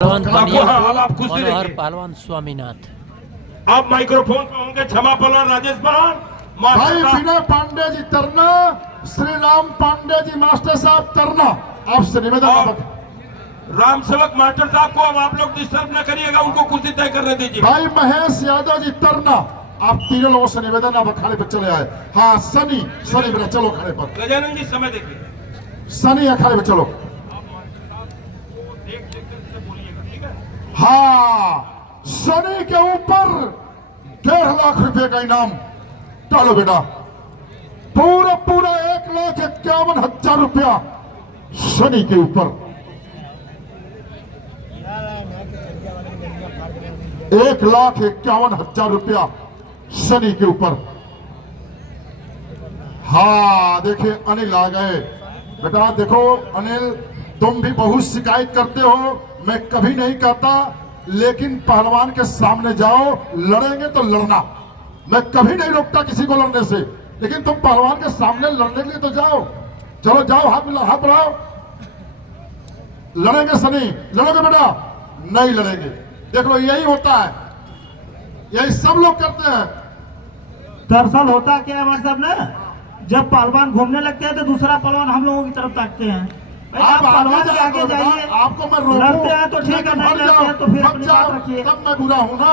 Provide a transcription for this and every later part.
मनोहर पहलवान स्वामीनाथ। आप माइक्रोफोन पे होंगे। क्षमा पहलवान राजेश पहलवान भाई विनय पांडे जी तरना, श्री राम पांडे जी मास्टर साहब तरना। आपसे निवेदन, राम सेवक मास्टर साहब को अब आप लोग डिस्टर्ब न करिएगा, उनको कुर्सी तय करने दीजिए। भाई महेश यादव जी तरना, आप तीनों लोगों से निवेदन, आप अखाड़े पर चले आए। हाँ सनी बेटा चलो खड़े पर। गजानन जी समय देखिए। सनी अखाड़े पर चलो। हाँ सनी के ऊपर 1.5 लाख रुपए का इनाम। डालो बेटा, पूरा 1,51,000 रुपया सनी के ऊपर। 1,51,000 रुपया सनी के ऊपर। हाँ देखिए अनिल आ गए। बेटा देखो अनिल, तुम भी बहुत शिकायत करते हो, मैं कभी नहीं कहता, लेकिन पहलवान के सामने जाओ, लड़ेंगे तो लड़ना। मैं कभी नहीं रोकता किसी को लड़ने से, लेकिन तुम पहलवान के सामने लड़ने के लिए तो जाओ। चलो जाओ, हाथ बढ़ाओ। लड़ेंगे सनी? लड़ोगे बेटा? नहीं लड़ेंगे। देख लो यही होता है, यही सब लोग करते हैं। दरअसल होता क्या है हमारे साहब ना, जब पहलवान घूमने लगते हैं तो दूसरा पहलवान हम लोगों की तरफ ताकते हैं। आप पहलवान के आगे जाइए, आपको मैं रोकूं, लड़ते हैं तो ठीक है, नहीं लड़ते हैं तो फिर अपनी बात रखिए। तब मैं बुरा हूं ना।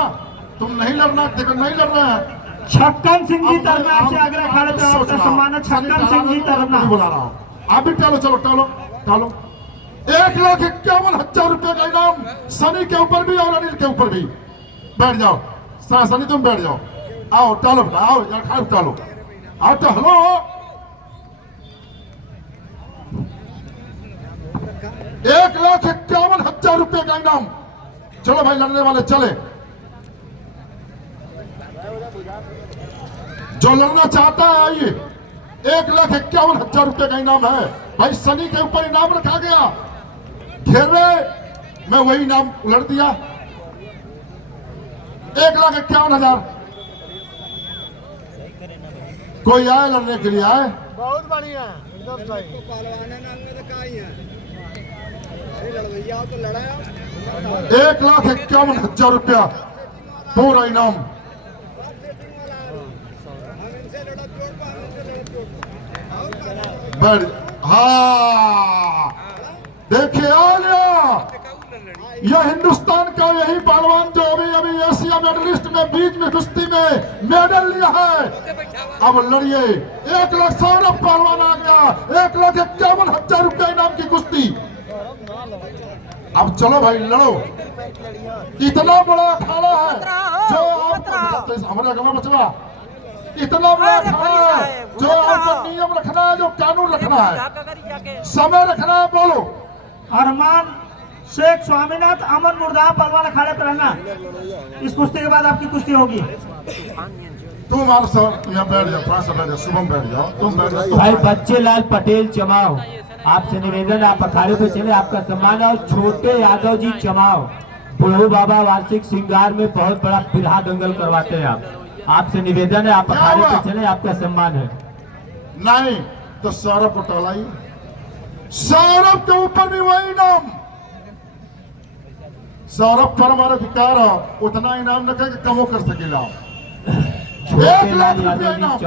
तुम नहीं लड़ना, देखो नहीं लड़ रहे हैं। छक्कन सिंह जी तरना, आपसे आग्रह खड़े पे आपका सम्मान है। छक्कन सिंह जी तरना बुला रहा हूं। आप भी टालो, चलो टालो टालो। 1,51,000 रुपए का इनाम सनी के ऊपर भी और अनिल के ऊपर भी। बैठ जाओ सनी, तुम बैठ जाओ। आओ टालो बेटा, आओ यार खाओ, टालो आओ तो। हेलो 1,51,000 रुपए का इनाम। चलो भाई लड़ने वाले चले, जो लड़ना चाहता है आइए। 1,51,000 रुपए का इनाम है भाई। सनी के ऊपर इनाम रखा गया, घेरे मैं वही इनाम लड़ दिया। 1,51,000। कोई आए लड़ने के लिए? आए, बहुत बढ़िया एकदम सही। पहलवान लड़वैया तो लड़ा। 1,51,000 रुपया पूरा इनाम। हाँ देखिए आ गया यह हिंदुस्तान का यही पहलवान जो अभी एशिया मेडलिस्ट में बीच में कुश्ती में मेडल लिया है। अब लड़िए। 1,00,000 सौरभ पहलवान आ गया। 1,51,000 रुपया इनाम की कुश्ती। अब चलो भाई लड़ो। इतना बड़ा अखाड़ा है जो आपको हमारे गांव में बचवा, इतना बड़ा अखाड़ा है जो आपको नियम रखना है, जो कानून रखना है, समय रखना है। बोलो। अरमान शेख स्वामीनाथ, अमन मुर्दा पहलवान अखाड़े पर रहना। इस कुश्ती के बाद आपकी कुश्ती होगी। तुम हमारे साथ यहाँ बैठ जाओ, थोड़ा सा बैठ जाओ। शुभम बैठ जाओ, तुम बैठ जाओ। भाई बच्चे लाल पटेल चमाओ, आपसे निवेदन, आप अखाड़े पे चले, आपका सम्मान है। और छोटे यादव जी चमाओ, बुढ़ू बाबा वार्षिक श्रृंगार में बहुत बड़ा बिरहा दंगल करवाते हैं। आपसे निवेदन है, आप अखाड़े पे चले, आपका सम्मान है। नहीं तो सौरभ को टहलाइए। सौरभ के ऊपर भी वही इनाम। सौरभ पर हमारा अधिकार है, उतना इनाम न करके कमो कर सकेगा। 1,00,000 रुपया इनाम।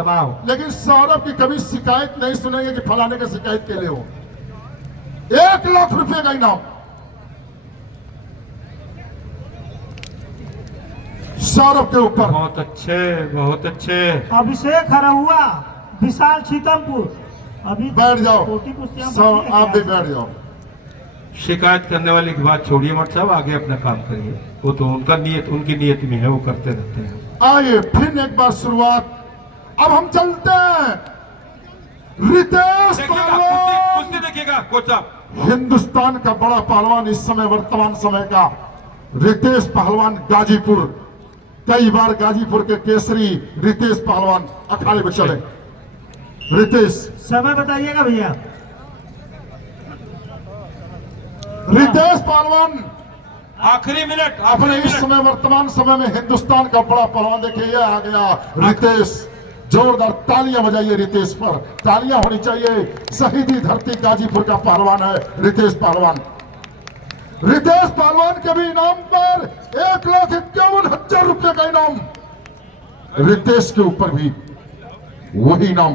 लेकिन सौरभ की कभी शिकायत नहीं सुनेंगे कि फलाने की शिकायत के लिए हो। 1,00,000 रुपये का इनाम सौरभ के ऊपर। बहुत अच्छे, बहुत अच्छे। अभिषेक हरहुआ, विशाल सीतमपुर। अभी बैठ जाओ, छोटी कुश्तियां आप भी बैठ जाओ। शिकायत करने वाले की बात छोड़िए मत साहब, आगे अपना काम करिए। वो तो उनका नियत, उनकी नियत में है, वो करते रहते हैं। आइए फिर एक बार शुरुआत। अब हम चलते हैं रितेश पहलवान। कुश्ती देखिएगा कोच साहब। हिंदुस्तान का बड़ा पहलवान इस समय वर्तमान समय का रितेश पहलवान, गाजीपुर। कई बार गाजीपुर के केसरी रितेश पहलवान अखाड़े में चले। रितेश समय बताइएगा भैया। रितेश पहलवान आखिरी मिनट, अपने इस समय वर्तमान समय में हिंदुस्तान का बड़ा पहलवान। देखिए ये आ गया रितेश। जोरदार तालियां बजाइए रितेश पर, तालियां होनी चाहिए। शहीदी धरती गाजीपुर का पहलवान है रितेश पहलवान। रितेश पहलवान के भी इनाम पर 1,51,000 रुपए का इनाम। रितेश के ऊपर भी वही इनाम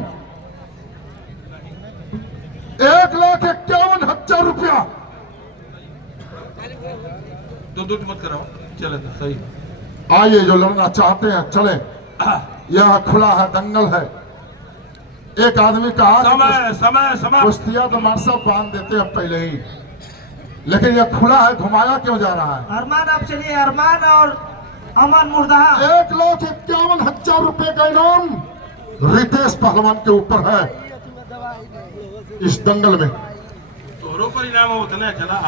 1,51,000 रुपया। तो मत कराओ, चले तो सही। आइए जो लड़ना चाहते हैं चले, यह खुला है, दंगल है। एक आदमी कहा समय समय समय कुश्तियां तो हमारे सब बांध देते हैं पहले ही, लेकिन यह खुला है, घुमाया क्यों जा रहा है? अरमान आप चलिए, अरमान और अमन मुर्दाहा। 1,51,000 रुपए का इनाम रितेश पहलवान के ऊपर है इस दंगल में। तोहरों पर इनाम होता ना चला।